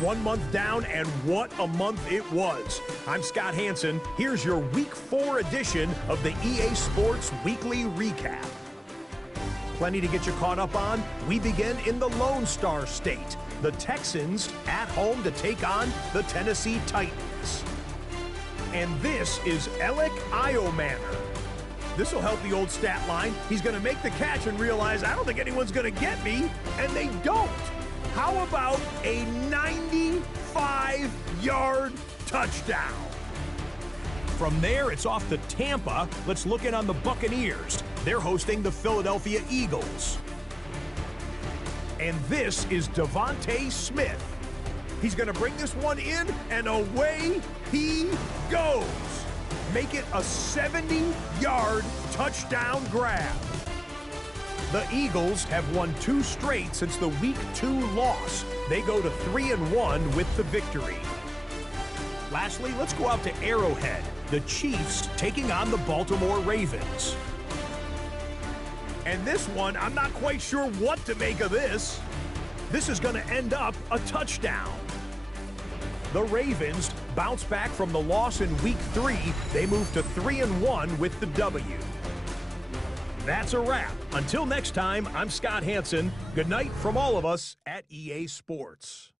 1 month down, and what a month it was. I'm Scott Hansen. Here's your Week 4 edition of the EA Sports Weekly Recap. Plenty to get you caught up on. We begin in the Lone Star State. The Texans at home to take on the Tennessee Titans. And this is Alec Iomanner. This will help the old stat line. He's going to make the catch and realize, I don't think anyone's going to get me, and they don't. How about a 95-yard touchdown? From there, it's off to Tampa. Let's look in on the Buccaneers. They're hosting the Philadelphia Eagles. And this is Devontae Smith. He's going to bring this one in, and away he goes. Make it a 70-yard touchdown grab. The Eagles have won 2 straight since the Week 2 loss. They go to 3-1 with the victory. Lastly, let's go out to Arrowhead. The Chiefs taking on the Baltimore Ravens. And this one, I'm not quite sure what to make of this. This is going to end up a touchdown. The Ravens bounce back from the loss in Week 3. They move to 3-1 with the W. That's a wrap. Until next time, I'm Scott Hansen. Good night from all of us at EA Sports.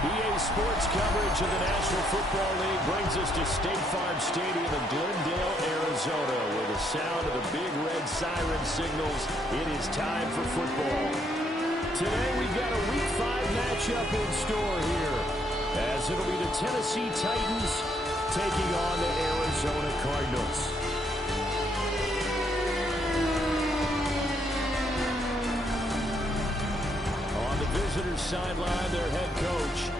EA Sports coverage of the National Football League brings us to State Farm Stadium in Glendale, Arizona, where the sound of the big red siren signals it is time for football. Today we've got a Week 5 matchup in store here, as it'll be the Tennessee Titans taking on the Arizona Cardinals. On the visitors' sideline, their head coach.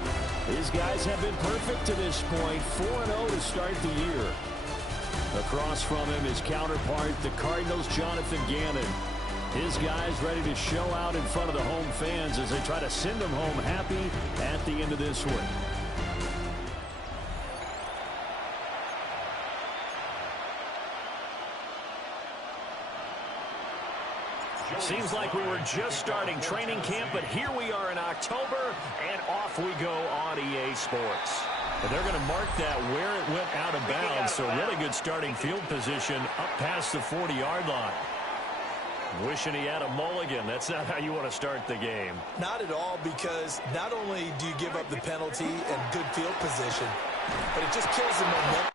These guys have been perfect to this point, 4-0 to start the year. Across from him, his counterpart, the Cardinals' Jonathan Gannon. His guys ready to show out in front of the home fans as they try to send them home happy at the end of this one. Seems like we were just starting training camp, but here we are in October, and off we go on EA Sports. And they're going to mark that where it went out of bounds, so really good starting field position up past the 40-yard line. Wishing he had a mulligan. That's not how you want to start the game. Not at all, because not only do you give up the penalty and good field position, but it just kills the momentum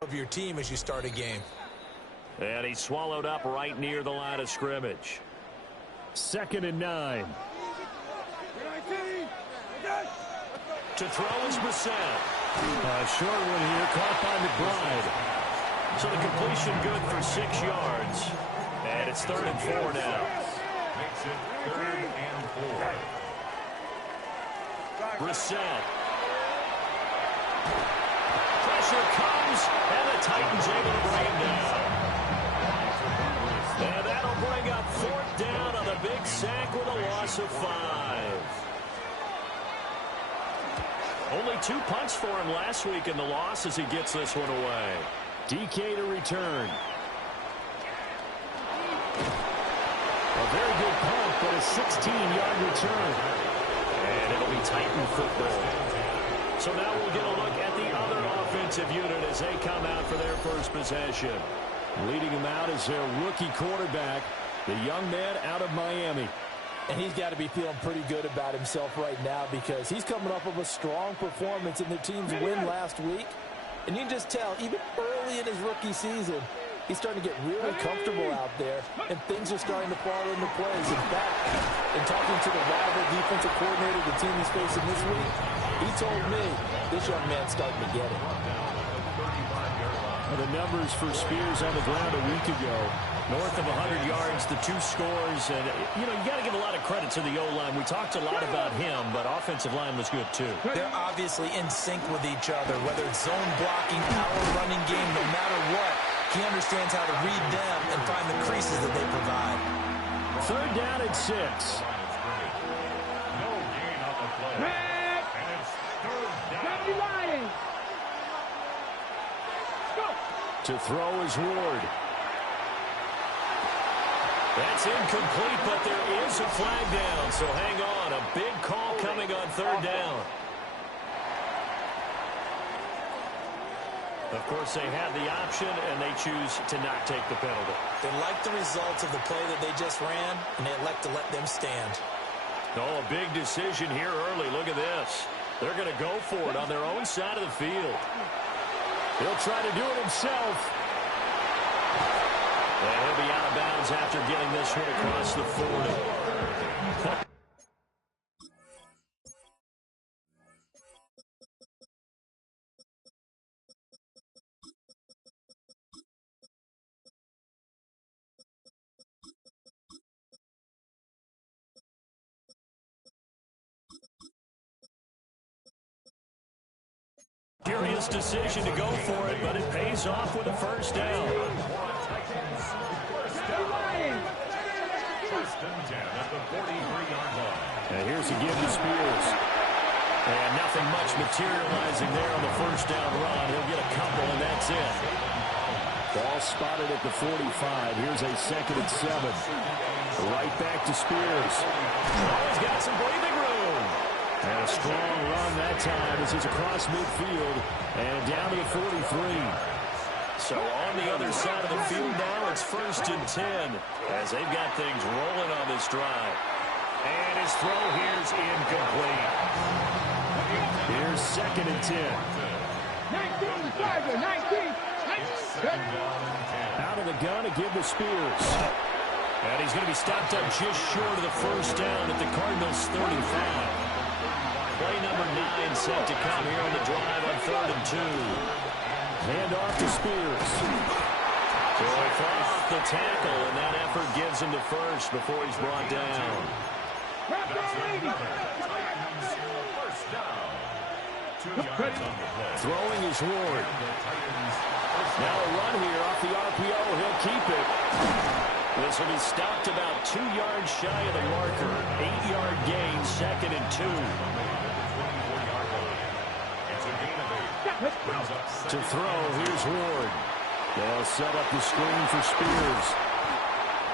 of your team as you start a game. And he's swallowed up right near the line of scrimmage. 2nd and 9. To throw is Brissett. Short one here, caught by McBride. So the completion good for 6 yards. And it's 3rd and 4 now. Makes it 3rd and 4. Brissett. Pressure comes, and the Titans able to bring him down. And that'll bring up 4th down on the big sack with a loss of 5. Only 2 punts for him last week in the loss as he gets this one away. DK to return. A very good punt, but a 16-yard return. And it'll be Titan football. So now we'll get a look at the other offensive unit as they come out for their first possession. Leading them out is their rookie quarterback, the young man out of Miami. And he's got to be feeling pretty good about himself right now, because he's coming off of a strong performance in their team's win last week. And you can just tell, even early in his rookie season, he's starting to get really comfortable out there, and things are starting to fall into place. In fact, in talking to the rival defensive coordinator the team he's facing this week, he told me this young man's starting to get it. The numbers for Spears on the ground a week ago. North of 100 yards, the 2 scores. And, you know, you got to give a lot of credit to the O-line. We talked a lot about him, but offensive line was good, too. They're obviously in sync with each other, whether it's zone blocking, power running game, no matter what. He understands how to read them and find the creases that they provide. 3rd down and 6. No gain on the play. And it's 3rd down. To throw is Ward. That's incomplete, but there is a flag down, so hang on. A big call coming on 3rd down. Of course, they have the option, and they choose to not take the penalty. They like the results of the play that they just ran, and they elect to let them stand. Oh, a big decision here early. Look at this. They're going to go for it on their own side of the field. He'll try to do it himself. And he'll be out of bounds after getting this one across the 40. Curious decision to go for it, but it pays off with a 1st down. First and 10 at the 43-yard line. And here's a give to Spears. And nothing much materializing there on the 1st down run. He'll get a couple, and that's it. Ball spotted at the 45. Here's a 2nd and 7. Right back to Spears. Oh, he's got some breathing room. And a strong run that time as he's across midfield and down to the 43. So on the other side of the field now, it's 1st and 10 as they've got things rolling on this drive. And his throw here's incomplete. Here's 2nd and 10. 19. Out of the gun to give to Spears. And he's going to be stopped up just short of the 1st down at the Cardinals' 35. Play number 9 set to come here on the drive on 3rd and 2. Hand off to Spears. So he fought off the tackle, and that effort gives him to 1st before he's brought down. First down. 2 yards on the play. Throwing is Ward. Now a run here off the RPO. He'll keep it. This will be stopped about 2 yards shy of the marker. 8-yard gain, 2nd and 2. To throw, here's Ward. They'll set up the screen for Spears.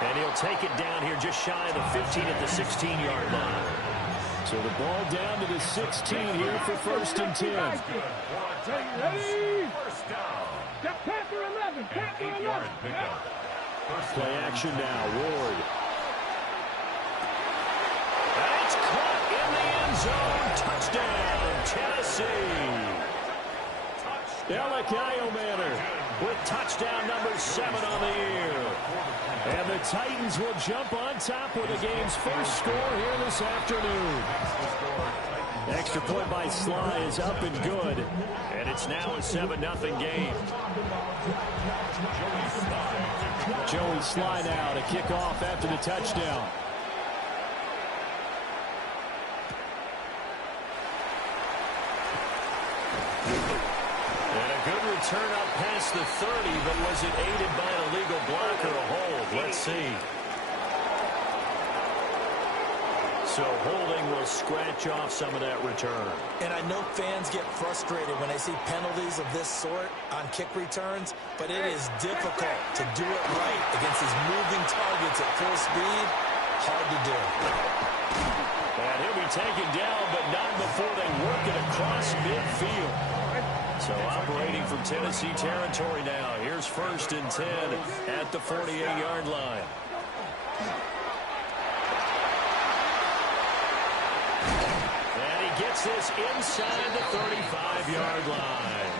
And he'll take it down here just shy of the 15 at the 16-yard line. So the ball down to the 16 here for 1st and 10. First down. Panther 11. Panther 11. Play action now, Ward. And it's caught in the end zone. Touchdown, Tennessee. Elakayo Manor with touchdown number 7 on the year. And the Titans will jump on top with the game's first score here this afternoon. Extra point by Sly is up and good. And it's now a 7-0 game. Joey Sly now to kick off after the touchdown. And a good return up past the 30, but was it aided by an illegal block or a hold? Let's see. So holding will scratch off some of that return. And I know fans get frustrated when they see penalties of this sort on kick returns, but it is difficult to do it right against these moving targets at full speed. Hard to do. And he'll be taken down, but not before they work it across midfield. So operating from Tennessee territory now. Here's 1st and 10 at the 48-yard line. Gets this inside the 35-yard line.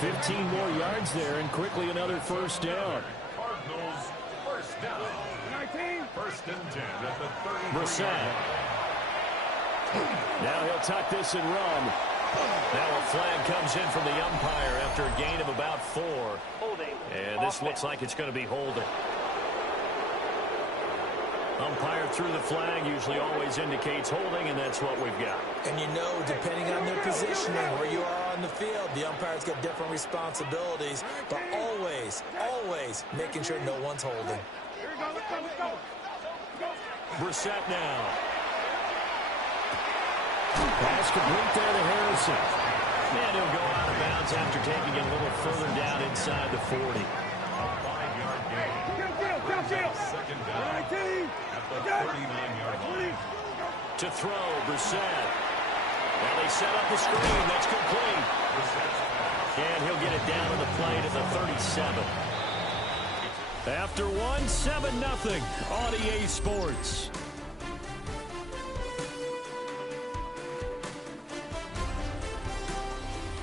15 more yards there, and quickly another 1st down. Cardinals first down. 1st and 10 at the 30. Brissett. Now he'll tuck this and run. Now a flag comes in from the umpire after a gain of about 4. And this looks like it's going to be holding. Umpire threw the flag, usually always indicates holding, and that's what we've got. And you know, depending on their positioning, where you are on the field, the umpire's got different responsibilities, but always, always making sure no one's holding. Brissett now. Pass complete there to Harrison. And he'll go out of bounds after taking it a little further down inside the 40. A 5-yard gain. Second down at the 39-yard line. To throw, Brissett. Now they set up the screen. That's complete. And he'll get it down to the plate at the 37. After 7-0 on EA Sports.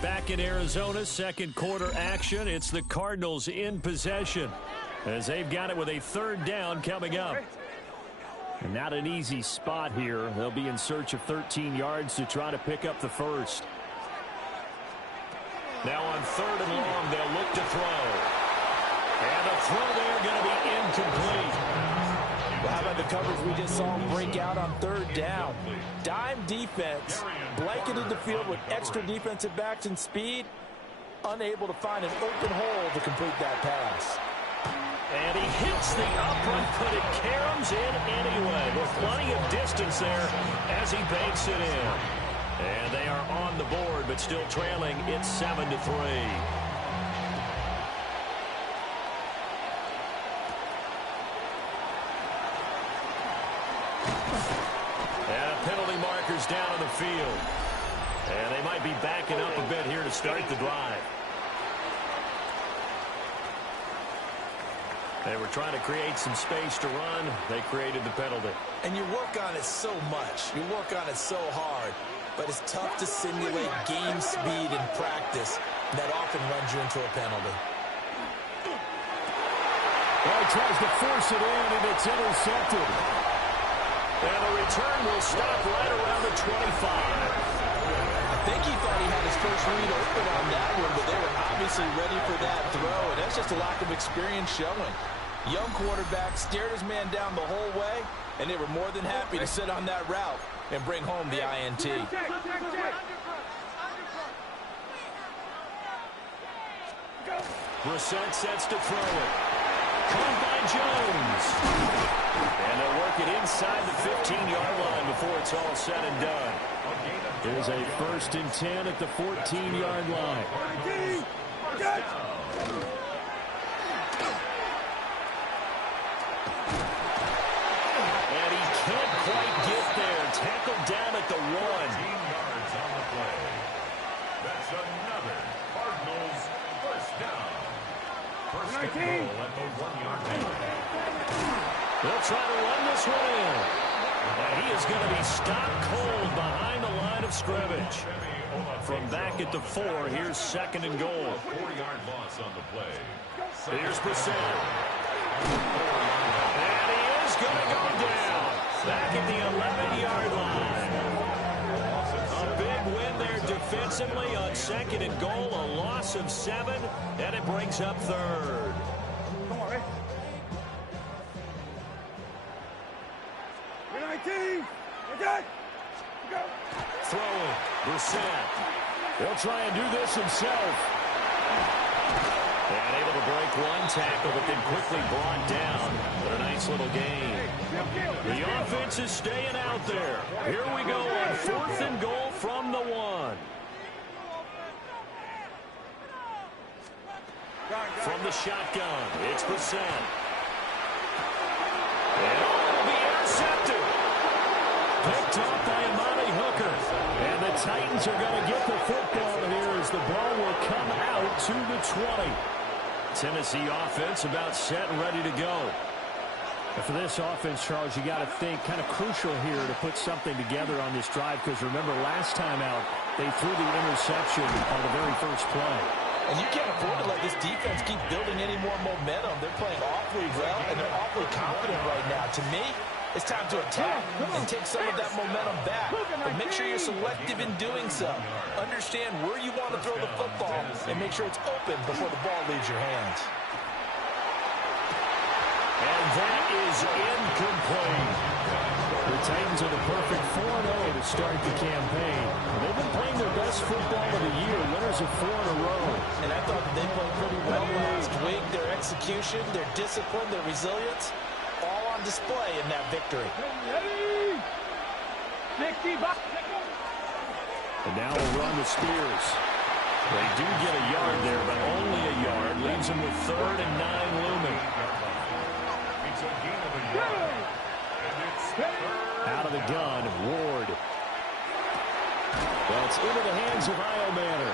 Back in Arizona, second quarter action. It's the Cardinals in possession as they've got it with a 3rd down coming up. And not an easy spot here. They'll be in search of 13 yards to try to pick up the first. Now on 3rd and long, they'll look to throw. And the throw there going to be incomplete. Well, how about the coverage we just saw him break out on 3rd down? Dime defense, blanketed the field with extra defensive backs and speed, unable to find an open hole to complete that pass. And he hits the upright, but it caroms in anyway. With plenty of distance there as he banks it in. And they are on the board, but still trailing. It's 7-3. Penalty markers down on the field. And they might be backing up a bit here to start the drive. They were trying to create some space to run. They created the penalty. And you work on it so much. You work on it so hard. But it's tough to simulate game speed in practice. That often runs you into a penalty. Well, he tries to force it in, and it's intercepted. And the return will stop right around the 25. I think he thought he had his first read open on that one, but they were obviously ready for that throw, and that's just a lack of experience showing. Young quarterback stared his man down the whole way, and they were more than happy to sit on that route and bring home the INT. Brissett sets to throw it. Caught by Jones. And they'll work it inside the 15-yard line before it's all said and done. There's a 1st and 10 at the 14-yard line. And he can't quite get there. Tackled down at the 1. 15 yards on the play. That's another Cardinals first down. First and goal at the 1-yard line. They'll try to run this one in. And he is going to be stopped cold behind the line of scrimmage. From back at the 4, here's 2nd and goal. 4-yard loss on the play. Here's Brissett. And he is going to go down. Back at the 11-yard line. A big win there defensively on 2nd and goal. A loss of 7, and it brings up 3rd. Throwing, Brissett. He'll try and do this himself. And able to break one tackle, but then quickly brought down. But a nice little gain. The offense is staying out there. Here we go on 4th and goal from the 1. From the shotgun, it's Brissett. And it will be intercepted. Picked up by Amani Hooker. And the Titans are going to get the football here as the ball will come out to the 20. Tennessee offense about set and ready to go. And for this offense, Charles, you got to think kind of crucial here to put something together on this drive, because remember last time out they threw the interception on the very first play. And you can't afford to let this defense keep building any more momentum. They're playing awfully well, and they're awfully confident right now. To me, It's time to attack and take some of that momentum back. But make sure you're selective in doing so. Understand where you want to throw the football and make sure it's open before the ball leaves your hands. And that is incomplete. The Titans are the perfect 4-0 to start the campaign. They've been playing their best football of the year, winners of 4 in a row. And I thought they played pretty well last week. Their execution, their discipline, their resilience, all on display in that victory. And now we'll run the Spears. They do get a yard there, but only a yard. Leaves them with 3rd and 9 looming. Out of the gun, Ward. That's into the hands of Iomanner.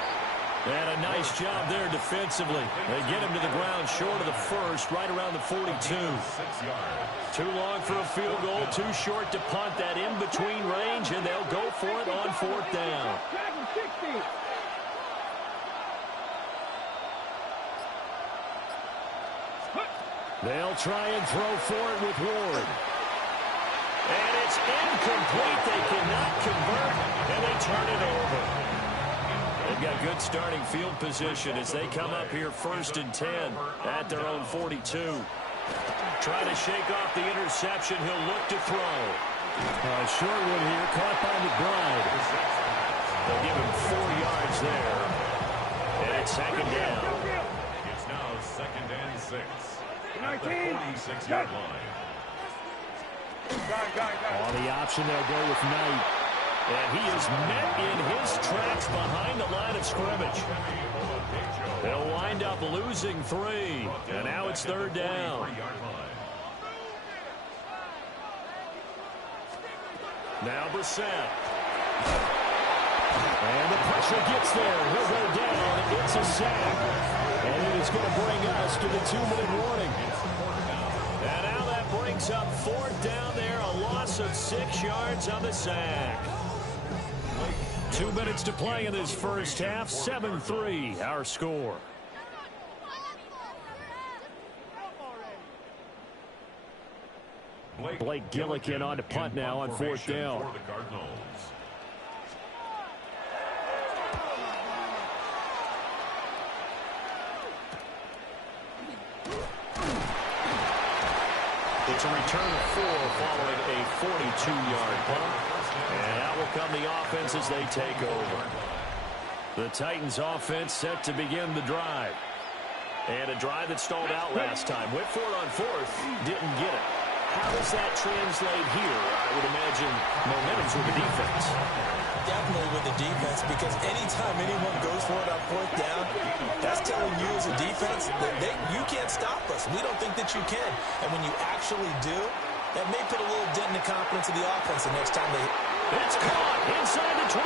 And a nice job there defensively. They get him to the ground short of the first, right around the 42. Too long for a field goal, too short to punt that in between range, and they'll go for it on 4th down. They'll try and throw for it with Ward. And it's incomplete. They cannot convert, and they turn it over. They've got good starting field position as they come up here 1st and 10 at their own 42. Trying to shake off the interception. He'll look to throw. Short one here, caught by McBride. They'll give him 4 yards there. And it's 2nd down. It's now 2nd and 6. At the 46-yard line. On the option, they'll go with Knight. And he is met in his tracks behind the line of scrimmage. They'll wind up losing 3. And now it's 3rd down. Now Brissett. And the pressure gets there. He'll go down. It's a sack. And it is going to bring us to the 2-minute warning. And now that brings up 4th down there. A loss of 6 yards on the sack. 2 minutes to play in this first half. 7-3 our score. Blake Gillikin on to punt now on 4th down. It's a return of 4 following a 42-yard punt. And out will come the offense as they take over. The Titans offense set to begin the drive. And a drive that stalled out last time. Went for it on 4th, didn't get it. How does that translate here? I would imagine momentum's with the defense. Definitely with the defense, because anytime anyone goes for it on 4th down, that's telling you as a defense that you can't stop us. We don't think that you can. And when you actually do, that may put a little dent in the confidence of the offense the next time they... It's caught inside the 25.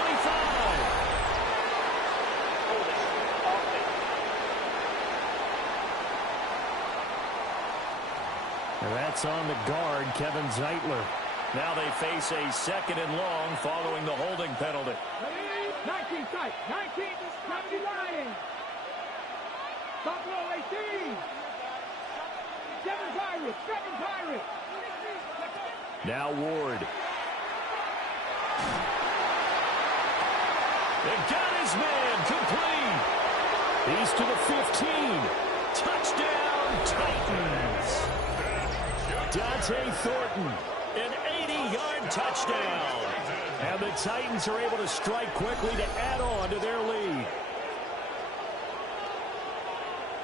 And that's on the guard, Kevin Zeitler. Now they face a 2nd and long following the holding penalty. 19 tight, 19, 79. Buffalo 18. 7 Pirates. Now Ward. They got his man complete. He's to the 15. Touchdown, Titans. Dante Thornton, an 80-yard touchdown. And the Titans are able to strike quickly to add on to their lead.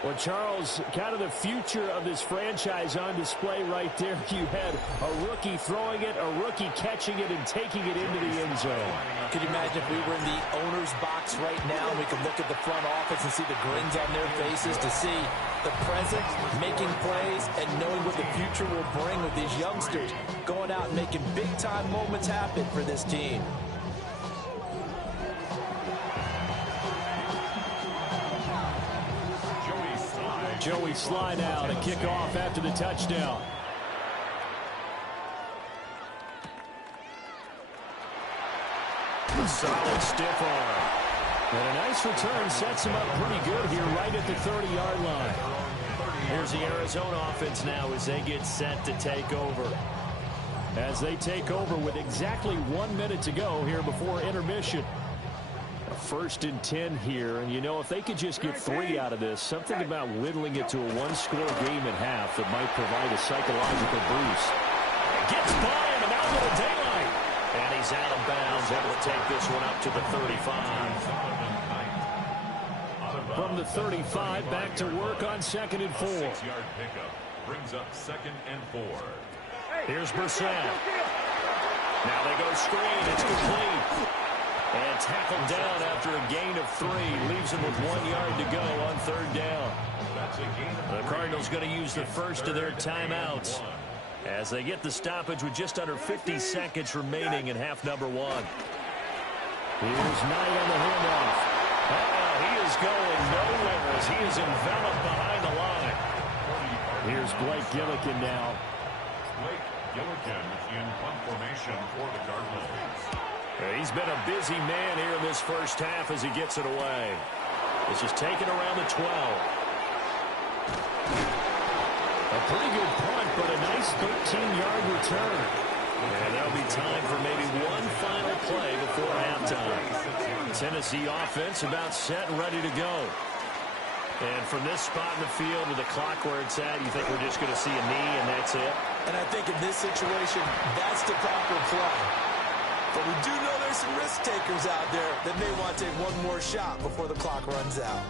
Well, Charles, kind of the future of this franchise on display right there. You had a rookie throwing it, a rookie catching it, and taking it into the end zone. Could you imagine if we were in the owner's box right now and we could look at the front office and see the grins on their faces, to see the present, making plays, and knowing what the future will bring with these youngsters going out and making big-time moments happen for this team. Joey Sly now to kick off after the touchdown. A solid stiff arm. And a nice return sets him up pretty good here right at the 30-yard line. Here's the Arizona offense now as they get set to take over. as they take over with exactly 1 minute to go here before intermission. A 1st and 10 here, and you know, if they could just get 3 out of this, something about whittling it to a 1-score game at half that might provide a psychological boost. Gets by him, and out with a daylight. And he's out of bounds, able to take this one up to the 35. From the 35, back to work on 2nd and 4. 6-yard pickup brings up 2nd and 4. Here's Brissett. Now they go screen. It's complete. And tackled down after a gain of 3. Leaves him with 1 yard to go on 3rd down. The Cardinals going to use the first of their timeouts as they get the stoppage with just under 50 seconds remaining in half number 1. Here's Knight on the handoff. He is going nowhere as he is enveloped behind the line. Here's Blake Gillikin now. Blake Gillikin in punt formation for the Cardinals. He's been a busy man here in this first half as he gets it away. This is taken around the 12. A pretty good punt, but a nice 13-yard return. And there'll be time for maybe one final play before halftime. Tennessee offense about set and ready to go. And from this spot in the field with the clock where it's at, you think we're just going to see a knee and that's it? And I think in this situation, that's the proper play. But we do know there's some risk takers out there that may want to take one more shot before the clock runs out.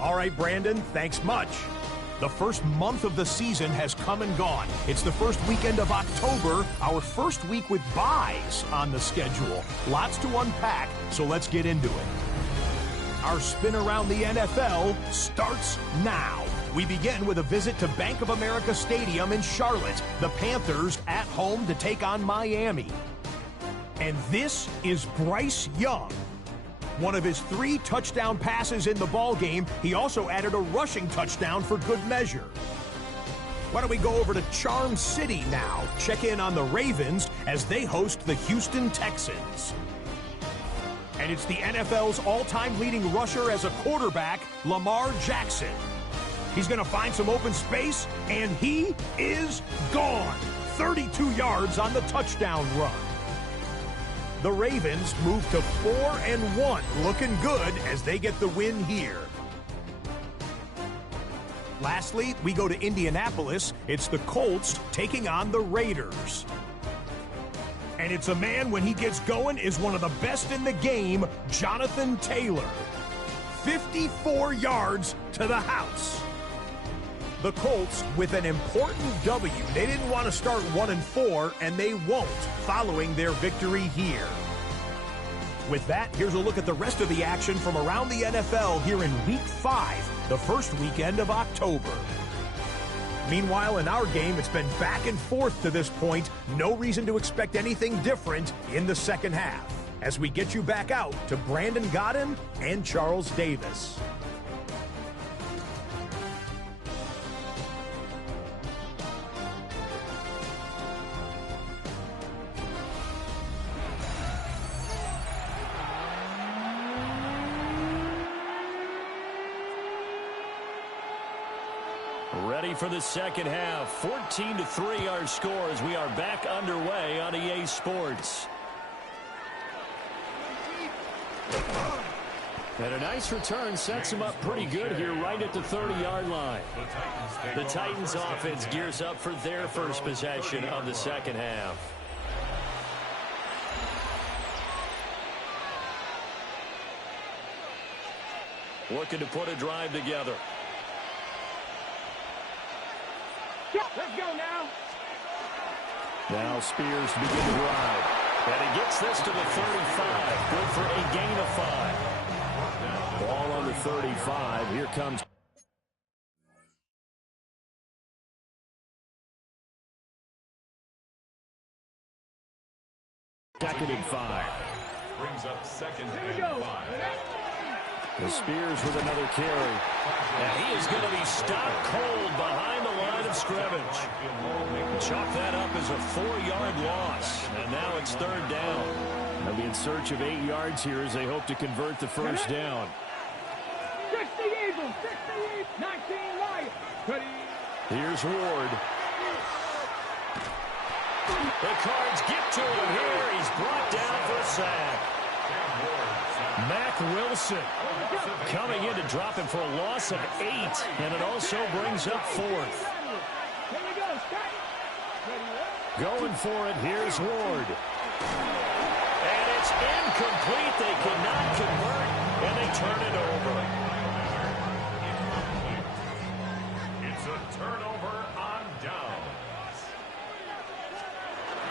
All right, Brandon, thanks much. The first month of the season has come and gone. It's the first weekend of October, our first week with buys on the schedule. Lots to unpack, so let's get into it. Our spin around the NFL starts now. We begin with a visit to Bank of America Stadium in Charlotte. The Panthers at home to take on Miami. And this is Bryce Young. One of his 3 touchdown passes in the ballgame. He also added a rushing touchdown for good measure. Why don't we go over to Charm City now? Check in on the Ravens as they host the Houston Texans. And it's the NFL's all-time leading rusher as a quarterback, Lamar Jackson. He's going to find some open space, and he is gone. 32 yards on the touchdown run. The Ravens move to 4-1, looking good as they get the win here. Lastly, we go to Indianapolis. It's the Colts taking on the Raiders. And it's a man, when he gets going, is one of the best in the game, Jonathan Taylor. 54 yards to the house. The Colts with an important W. They didn't want to start 1-4, and they won't following their victory here. With that, here's a look at the rest of the action from around the NFL here in Week 5, the first weekend of October. Meanwhile, in our game, it's been back and forth to this point. No reason to expect anything different in the second half, as we get you back out to Brandon Godden and Charles Davis. Ready for the second half. 14-3 our score as we are back underway on EA Sports. And a nice return sets him up pretty good here right at the 30-yard line. The Titans offense gears up for their first possession of the second half. Looking to put a drive together. Let's go now. Now Spears begin to drive. And he gets this to the 35. Good for a gain of 5. Ball on the 35. Here comes. Second and 5. Brings up 2nd and 5. The Spears with another carry. And he is going to be stopped cold behind the line of scrimmage. Chalk that up as a 4-yard loss. And now it's 3rd down. They'll be in search of 8 yards here as they hope to convert the first down. 60 Eagles, 68, 19 Lions. Here's Ward. The Cards get to him here. He's brought down for a sack. Mack Wilson coming in to drop him for a loss of 8, and it also brings up 4th. Going for it, here's Ward. And it's incomplete. They cannot convert, and they turn it over. It's a turnover on downs.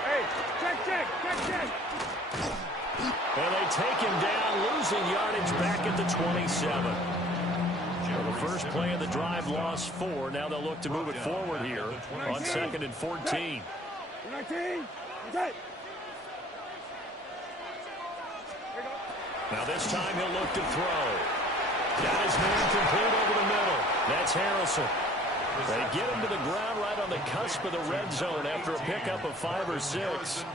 Hey, check. And they take him down, losing yardage back at the 27. Well, the first play of the drive lost 4. Now they'll look to move it forward here on 2nd and 14. 19. That's it. Now this time he'll look to throw. Got his man complete over the middle. That's Harrison. They get him to the ground right on the cusp of the red zone after a pickup of 5 or 6.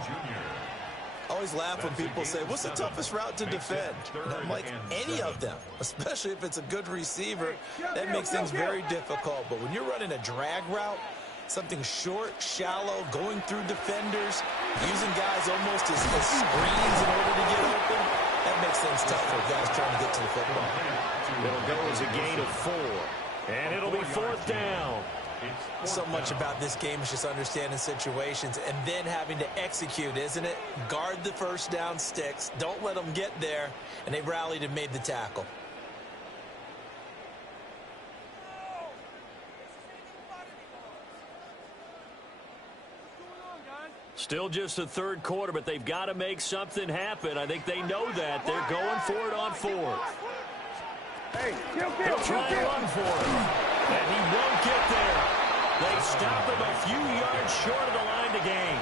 I always laugh when people say, what's the toughest route to defend? And I'm like, any of them, especially if it's a good receiver. That makes things very difficult. But when you're running a drag route, something short, shallow, going through defenders, using guys almost as screens in order to get open, that makes things tough for guys trying to get to the football. It'll go as a gain of 4. And it'll be 4th down. So much about this game is just understanding situations and then having to execute, isn't it? Guard the first down sticks. Don't let them get there. And they rallied and made the tackle. Still just the 3rd quarter, but they've got to make something happen. I think they know that. They're going for it on 4th. Hey, They'll try and run for it. And he won't get there. They stop him a few yards short of the line to gain.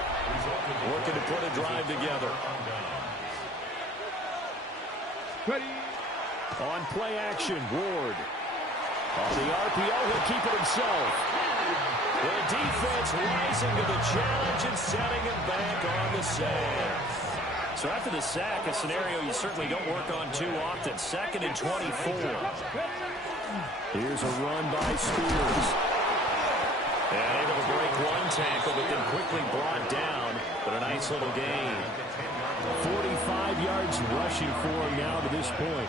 Looking to put a drive together. On play action, Ward. On the RPO, he'll keep it himself. The defense rising to the challenge and setting him back on the sack. So after the sack, a scenario you certainly don't work on too often. 2nd and 24. Here's a run by Spears. And able to break one tackle, but then quickly brought down. But a nice little gain. 45 yards rushing for him now to this point.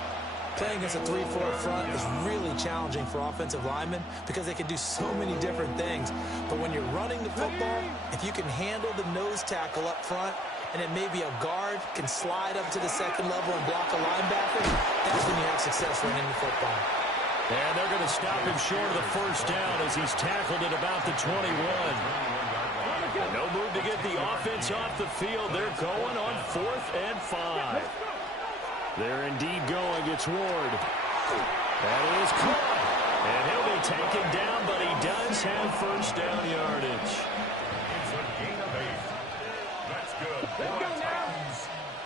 Playing against a 3-4 front is really challenging for offensive linemen because they can do so many different things. But when you're running the football, if you can handle the nose tackle up front, and then maybe a guard can slide up to the 2nd level and block a linebacker, that's when you have success running the football. And they're going to stop him short of the 1st down as he's tackled at about the 21. No move to get the offense off the field. They're going on 4th and 5. They're indeed going. It's Ward. That is caught. And he'll be taken down, but he does have 1st down yardage. It's a gain of 8. That's good. Let's go now.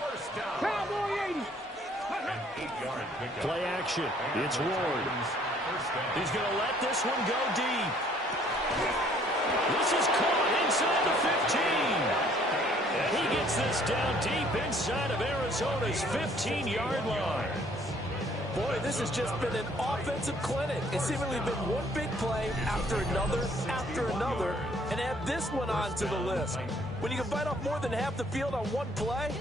1st down. Cowboy 80. An 8-yard pickup. Play action. It's Ward. He's going to let this one go deep. This is caught inside the 15. And he gets this down deep inside of Arizona's 15-yard line. Boy, this has just been an offensive clinic. It's seemingly been one big play after another, and add this one onto the list. When you can bite off more than half the field on one play,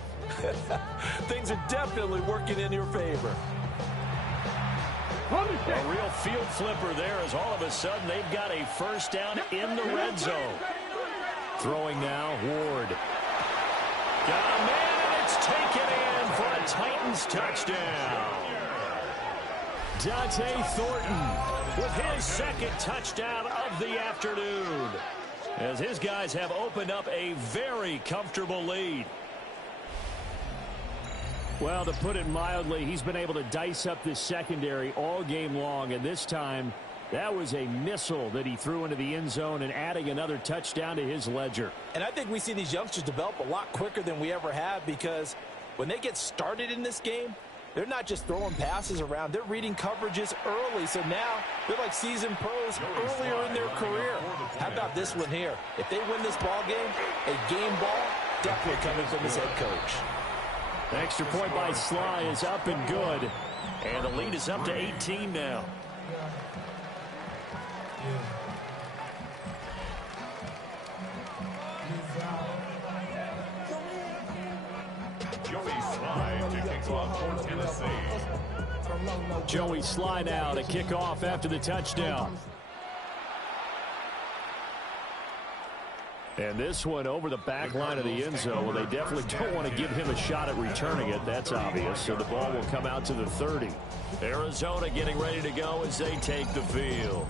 things are definitely working in your favor. A real field flipper there as all of a sudden they've got a 1st down in the red zone. Throwing now, Ward. Got a man, and it's taken in for a Titans touchdown. Dante Thornton with his 2nd touchdown of the afternoon, as his guys have opened up a very comfortable lead. Well, to put it mildly, he's been able to dice up this secondary all game long, and this time that was a missile that he threw into the end zone and adding another touchdown to his ledger. And I think we see these youngsters develop a lot quicker than we ever have, because when they get started in this game, they're not just throwing passes around. They're reading coverages early. So now they're like seasoned pros earlier in their career. How about this one here? If they win this ball game, a game ball definitely coming from his head coach. Extra point by Sly is up and good. And the lead is up to 18 now. Joey Slye to kick off for Tennessee. Joey Slye now to kick off after the touchdown. And this one over the back line of the end zone. Well, they definitely don't want to give him a shot at returning it. That's obvious. So the ball will come out to the 30. Arizona getting ready to go as they take the field.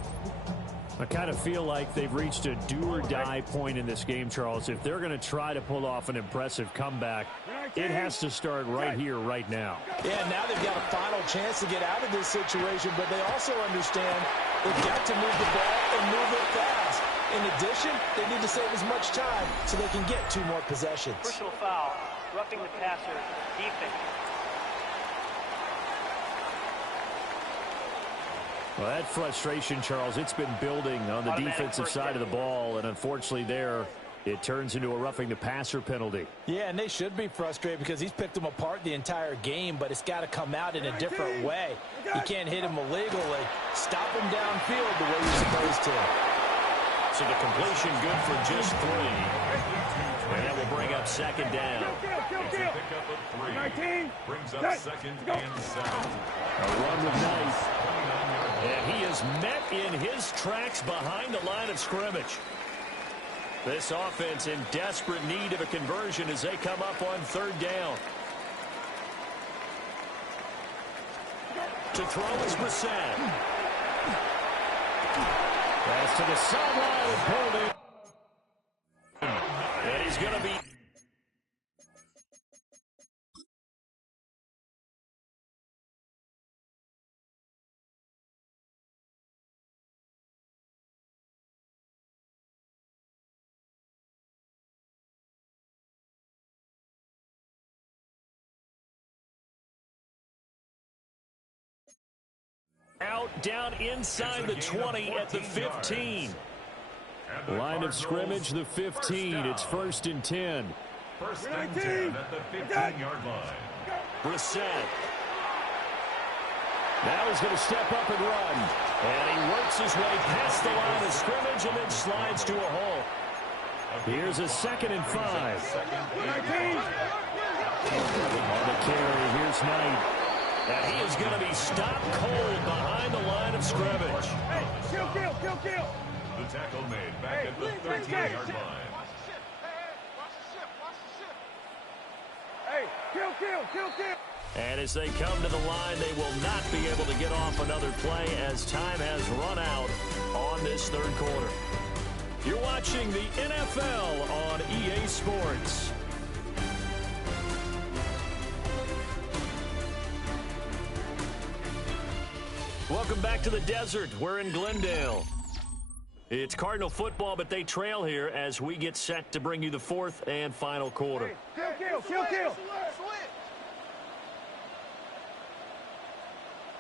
I kind of feel like they've reached a do-or-die point in this game, Charles. If they're going to try to pull off an impressive comeback, it has to start right here, right now. Yeah, now they've got a final chance to get out of this situation, but they also understand they've got to move the ball and move it fast. In addition, they need to save as much time so they can get 2 more possessions. Personal foul, roughing the passer, defense. Well, that frustration, Charles, it's been building on the defensive side of the ball, and unfortunately there, it turns into a roughing the passer penalty. Yeah, and they should be frustrated because he's picked them apart the entire game, but it's got to come out in a different way. You can't hit him illegally. Stop him downfield the way you're supposed to. So the completion good for just 3. And that will bring up second down. It's a pickup of 3. Brings up second and 7. A run with Knight. And he is met in his tracks behind the line of scrimmage. This offense in desperate need of a conversion as they come up on 3rd down. To throw is Brissett. Pass to the sideline and pulled in. And he's going to be... out down inside the 20 at the 15. Line of scrimmage, the 15. It's 1st and 10. 1st and 10 at the 15-yard line. Brissett. Now he's going to step up and run. And he works his way past the line of scrimmage and then slides to a hole. Here's a 2nd and 5. On the carry, here's Knight. And he is going to be stopped cold behind the line of scrimmage. Hey, kill. The tackle made back at the 13-yard line. Hey, kill. And as they come to the line, they will not be able to get off another play as time has run out on this 3rd quarter. You're watching the NFL on EA Sports. Welcome back to the desert. We're in Glendale. It's Cardinal football, but they trail here as we get set to bring you the 4th and final quarter. Hey, kill. Let's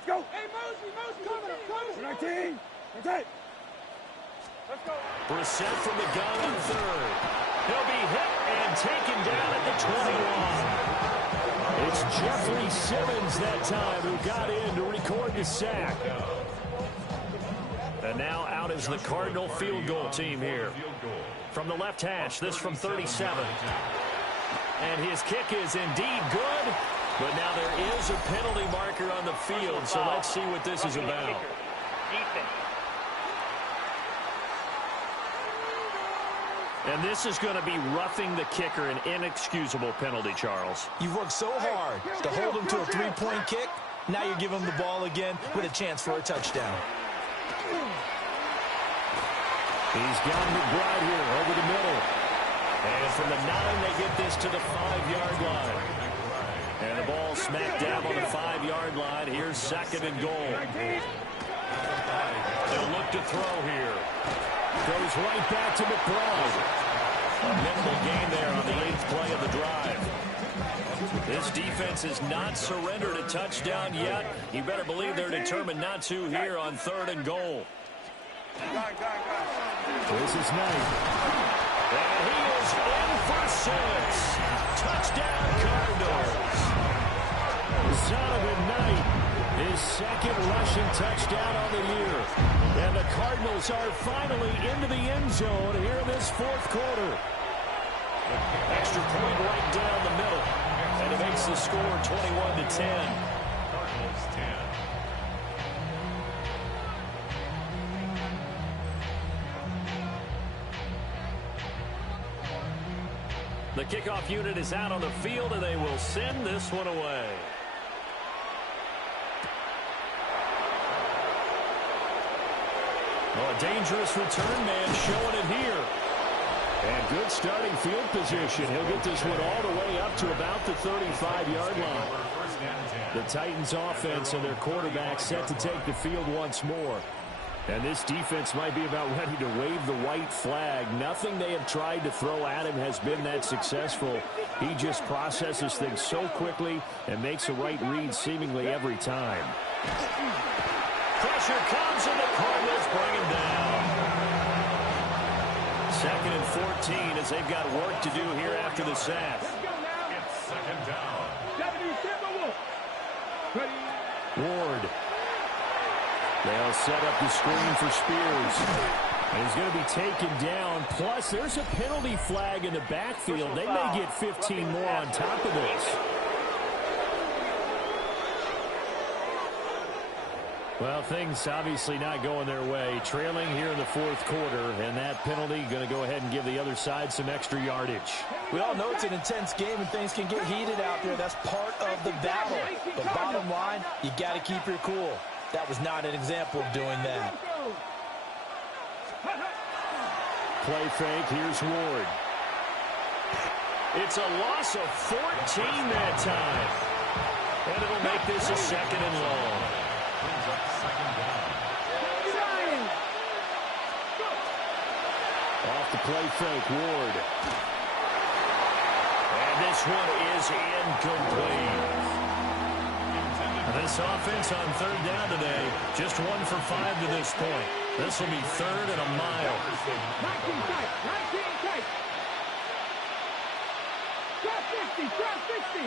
go. Hey, Mosey, coming. 19. That's it. Let's go. Brissett from the gun on 3rd. He'll be hit and taken down at the 21. It's Jeffrey Simmons that time who got in to record the sack. And now out is the Cardinal field goal team here. From the left hash, this from 37. And his kick is indeed good. But now there is a penalty marker on the field, so let's see what this is about. And this is going to be roughing the kicker, an inexcusable penalty, Charles. You've worked so hard to hold him to a 3-point kick. Now you give him the ball again with a chance for a touchdown. He's got McBride here over the middle. And from the 9, they get this to the 5-yard line. And the ball smack dab on the 5-yard line. Here's 2nd and goal. They'll look to throw here. Goes right back to McBride. A nimble gain there on the 8th play of the drive. This defense has not surrendered a touchdown yet. You better believe they're determined not to here on 3rd and goal. This is Knight. And he is in for 6. Touchdown, Cardinals. Zonovan Knight, his 2nd rushing touchdown on the year. And the Cardinals are finally into the end zone here in this 4th quarter. Extra point right down the middle. And if makes the score 21-10. Cardinals 10. The kickoff unit is out on the field, and they will send this one away. Oh, a dangerous return man showing it here. And good starting field position. He'll get this one all the way up to about the 35-yard line. The Titans offense and their quarterback set to take the field once more. And this defense might be about ready to wave the white flag. Nothing they have tried to throw at him has been that successful. He just processes things so quickly and makes a right read seemingly every time. Pressure comes, and the Cardinals bring him down. 2nd and 14 as they've got work to do here after the sack. It's 2nd down. Ward. They'll set up the screen for Spears. And he's going to be taken down. Plus, there's a penalty flag in the backfield. They may get 15 more on top of this. Well, things obviously not going their way. Trailing here in the 4th quarter, and that penalty going to go ahead and give the other side some extra yardage. We all know it's an intense game and things can get heated out there. That's part of the battle. But bottom line, you got to keep your cool. That was not an example of doing that. Play fake. Here's Ward. It's a loss of 14 that time. And it'll make this a 2nd and long. Brings up 2nd down. Off the play fake, Ward. And this one is incomplete. This offense on 3rd down today, just 1 for 5 to this point. This will be 3rd and a mile. 19 tight, 19 tight. Drop 50, drop 50.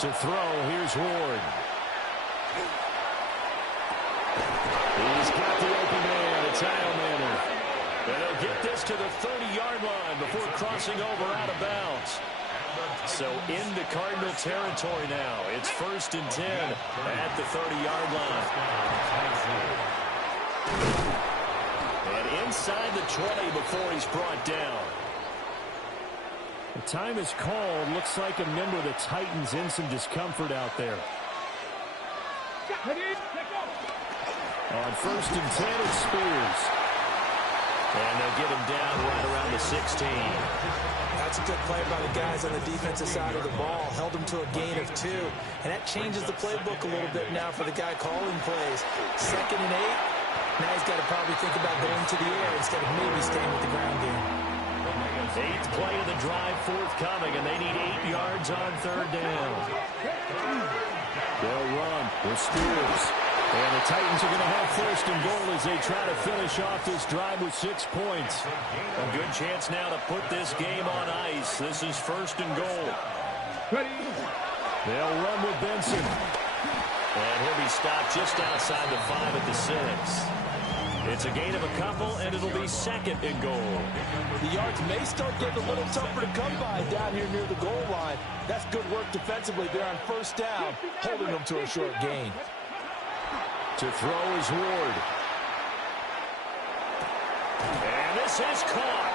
To throw, here's Ward. He's got the open man. It's Heilmann. And they'll get this to the 30-yard line before crossing over out of bounds. So into Cardinal territory now. It's 1st and 10 at the 30-yard line. And inside the 20 before he's brought down. The time is called. Looks like a member of the Titans in some discomfort out there. On 1st and 10, it's Spears. And they'll get him down right around the 16. That's a good play by the guys on the defensive side of the ball. Held him to a gain of 2. And that changes the playbook a little bit now for the guy calling plays. 2nd and 8. Now he's got to probably think about going to the air instead of maybe staying with the ground game. 8th play of the drive forthcoming, and they need 8 yards on 3rd down. They'll run with Spears. And the Titans are going to have 1st and goal as they try to finish off this drive with 6 points. A good chance now to put this game on ice. This is 1st and goal. They'll run with Benson. And he'll be stopped just outside the 5 at the 6. It's a gain of a couple, and it'll be 2nd and goal. The yards may start getting a little tougher to come by down here near the goal line. That's good work defensively there on 1st down, holding them to a short gain. To throw is Ward. And this is caught.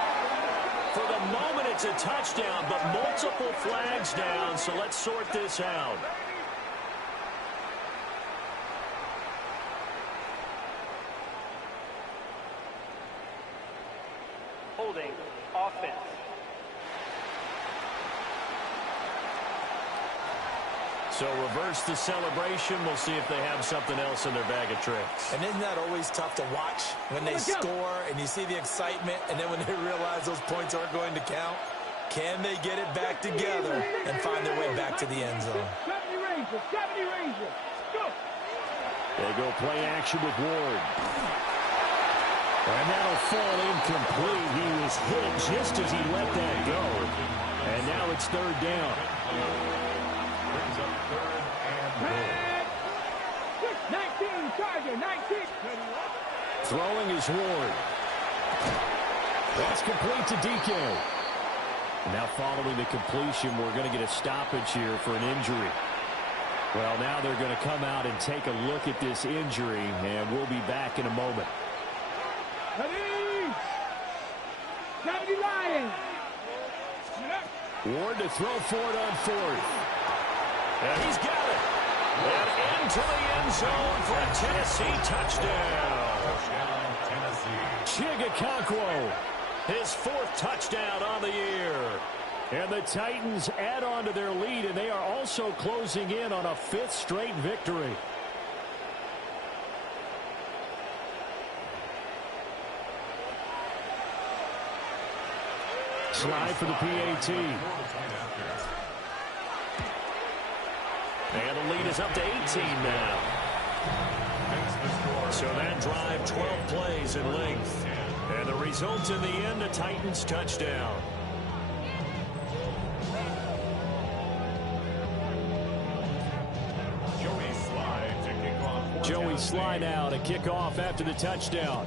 For the moment, it's a touchdown, but multiple flags down, so let's sort this out. Holding offense. So reverse the celebration. We'll see if they have something else in their bag of tricks. And isn't that always tough to watch when they score and you see the excitement and then when they realize those points aren't going to count? Can they get it back together and find their way back to the end zone? 70 Rangers, go! They go play action with Ward. And that'll fall incomplete. He was hit just as he let that go. And now it's 3rd down. Brings up 3rd and goal. 19, Charger, 19. Throwing is Ward. That's complete to DK. Now following the completion, we're going to get a stoppage here for an injury. Well, now they're going to come out and take a look at this injury, and we'll be back in a moment. Ward to throw for it on fourth. And he's got it. And into the end zone for a Tennessee touchdown. Chigakonkwo, his fourth touchdown on the year. And the Titans add on to their lead, and they are also closing in on a fifth straight victory. Slide for the PAT. And the lead is up to 18 now. So that drive, 12 plays in length. And the result in the end, a Titans touchdown. Joey Slye now to kick off after the touchdown.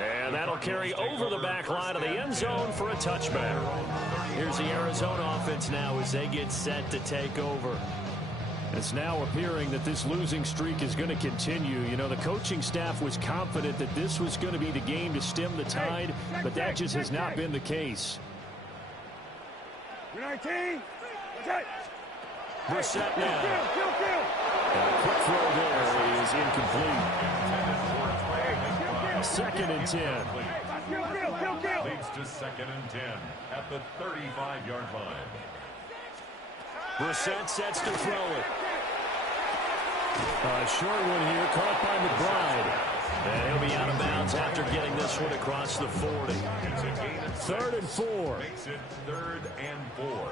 And that'll carry over the back line of the end zone for a touchback. Here's the Arizona offense now as they get set to take over. It's now appearing that this losing streak is going to continue. You know, the coaching staff was confident that this was going to be the game to stem the tide, but that just has not been the case. 19. Brissett now. And a quick throw there is incomplete. 2nd and 10. Leads to 2nd and 10 at the 35-yard line. Brissett sets to throw it. A short one here, caught by McBride. And he'll be out of bounds after getting this one across the 40. It's a gain of 3rd and 4. Makes it 3rd and 4.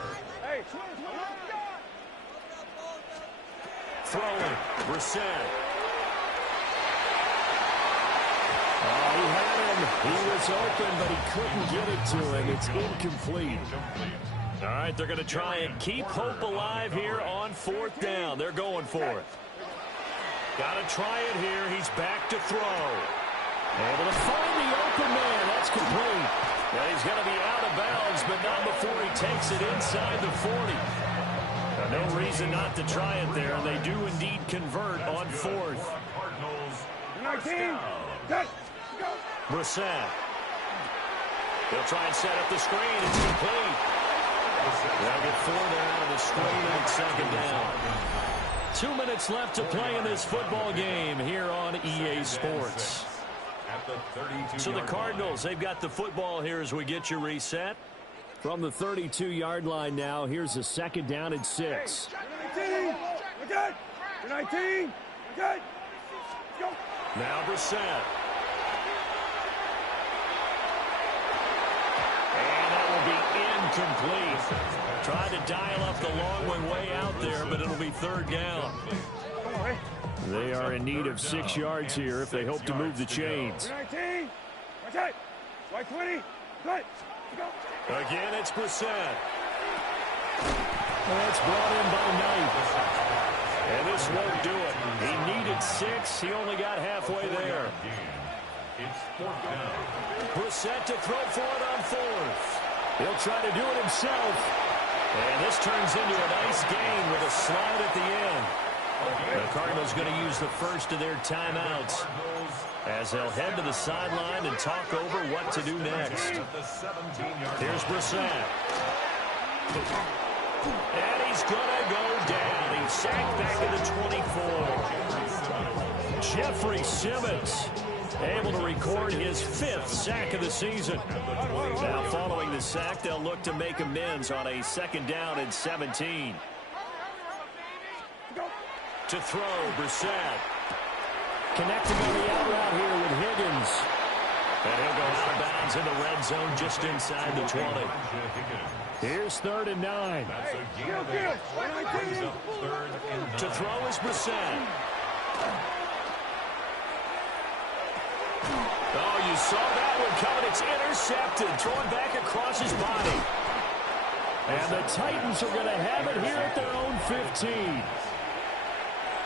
Throwing, Brissett. Oh, he had him. He was open, but he couldn't get it to him. It's incomplete. All right, they're going to try and keep hope alive here on 4th down. They're going for it. Got to try it here. He's back to throw. Able to find the open man. That's complete. Well, he's going to be out of bounds, but not before he takes it inside the 40. Now, no reason not to try it there. They do indeed convert on 4th. Brissett. They'll try and set up the screen. It's complete. They'll get 4 there out of the screen and 2nd down. 2 minutes left to play in this football game here on EA Sports. So the Cardinals, they've got the football here as we get you reset. From the 32-yard line now, here's a 2nd down and 6. 19. Now Brissett. And that will be incomplete. Tried to dial up the long one way out there, but it'll be 3rd down. They are in need of 6 yards here if they hope to move the chains. 19. 20. Again, it's Brissett. That's brought in by Knight. And this won't do it. He needed 6. He only got halfway there. It's 4th down. Brissett to throw for it on 4th. He'll try to do it himself. And this turns into a nice gain with a slide at the end. The Cardinals going to use the first of their timeouts as they'll head to the sideline and talk over what to do next. Here's Brissett. And he's going to go down. He's sacked back at the 24. Jeffrey Simmons able to record his 5th sack of the season. Now following the sack, they'll look to make amends on a 2nd down and 17. To throw, Brissett. Connecting on the out route here with Higgins. And he'll go out of bounds in the red zone just inside the 20. Here's 3rd and 9. To throw is Brissett. Oh, you saw that one coming. It's intercepted. Thrown back across his body. And the Titans are going to have it here at their own 15.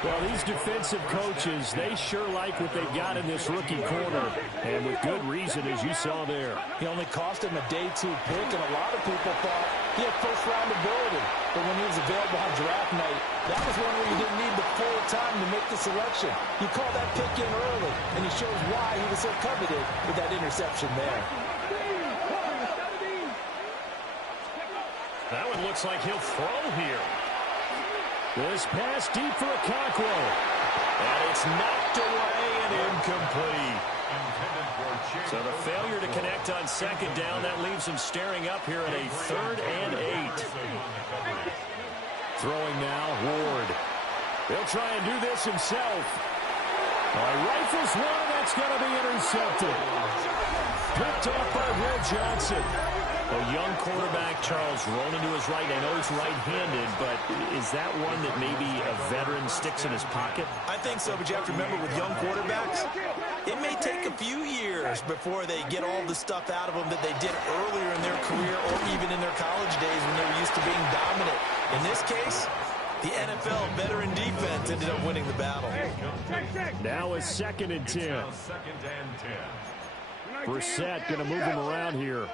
Well, these defensive coaches, they sure like what they've got in this rookie corner, and with good reason, as you saw there. He only cost him a day 2 pick, and a lot of people thought he had first-round ability. But when he was available on draft night, that was one where you didn't need the full time to make the selection. You call that pick in early, and he shows why he was so coveted with that interception there. That one looks like he'll throw here. This pass deep for Okonkwo. And it's knocked away and incomplete. So the failure to connect on second down, that leaves him staring up here at a 3rd and 8. Throwing now, Ward. He'll try and do this himself. Rifles one, that's going to be intercepted. Picked off by Will Johnson. A young quarterback, Charles, rolling to his right. I know he's right-handed, but is that one that maybe a veteran sticks in his pocket? I think so, but you have to remember with young quarterbacks, it may take a few years before they get all the stuff out of them that they did earlier in their career or even in their college days when they were used to being dominant. In this case, the NFL veteran defense ended up winning the battle. Now it's 2nd and 10. Brissett going to move him around here.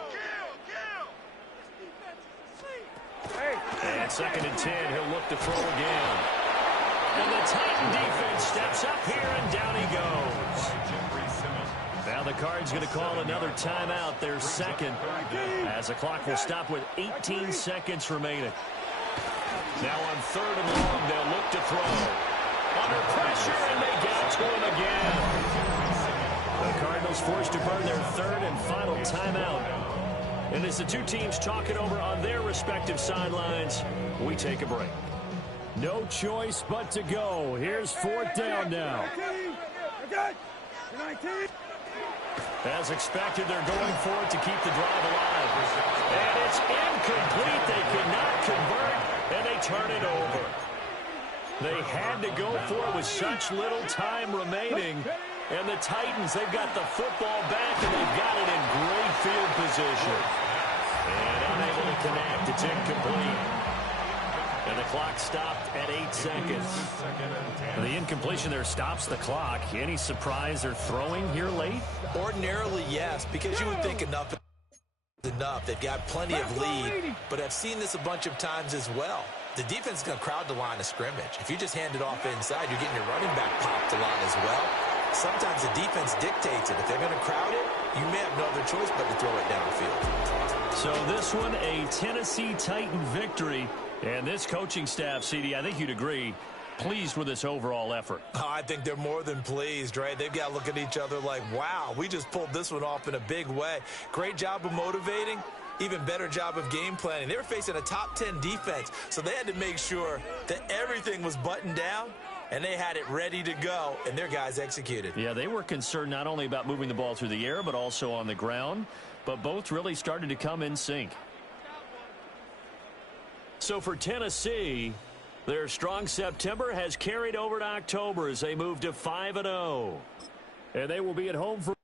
And 2nd and 10, he'll look to throw again. And the Titan defense steps up here, and down he goes. Now the Cards going to call another timeout, their 2nd, as the clock will stop with 18 seconds remaining. Now on 3rd and long, they'll look to throw. Under pressure, and they get to him again. The Cardinals forced to burn their 3rd and final timeout. And as the two teams talk it over on their respective sidelines, we take a break. No choice but to go. Here's 4th down now. As expected, they're going for it to keep the drive alive. And it's incomplete. They cannot convert, and they turn it over. They had to go for it with such little time remaining. And the Titans, they've got the football back, and they've got it in great field position. And unable to connect. It's incomplete. And the clock stopped at 8 seconds. The incompletion there stops the clock. Any surprise they're throwing here late? Ordinarily, yes, because you would think enough is enough. They've got plenty of lead, but I've seen this a bunch of times as well. The defense is going to crowd the line of scrimmage. If you just hand it off inside, you're getting your running back popped a lot as well. Sometimes the defense dictates it. If they're going to crowd it, you may have no other choice but to throw it downfield. So this one, a Tennessee Titan victory. And this coaching staff, CD, I think you'd agree, pleased with this overall effort. Oh, I think they're more than pleased, right? They've got to look at each other like, wow, we just pulled this one off in a big way. Great job of motivating. Even better job of game planning. They were facing a top 10 defense, so they had to make sure that everything was buttoned down, and they had it ready to go, and their guys executed. Yeah, they were concerned not only about moving the ball through the air, but also on the ground, but both really started to come in sync. So for Tennessee, their strong September has carried over to October as they move to 5-0. And they will be at home for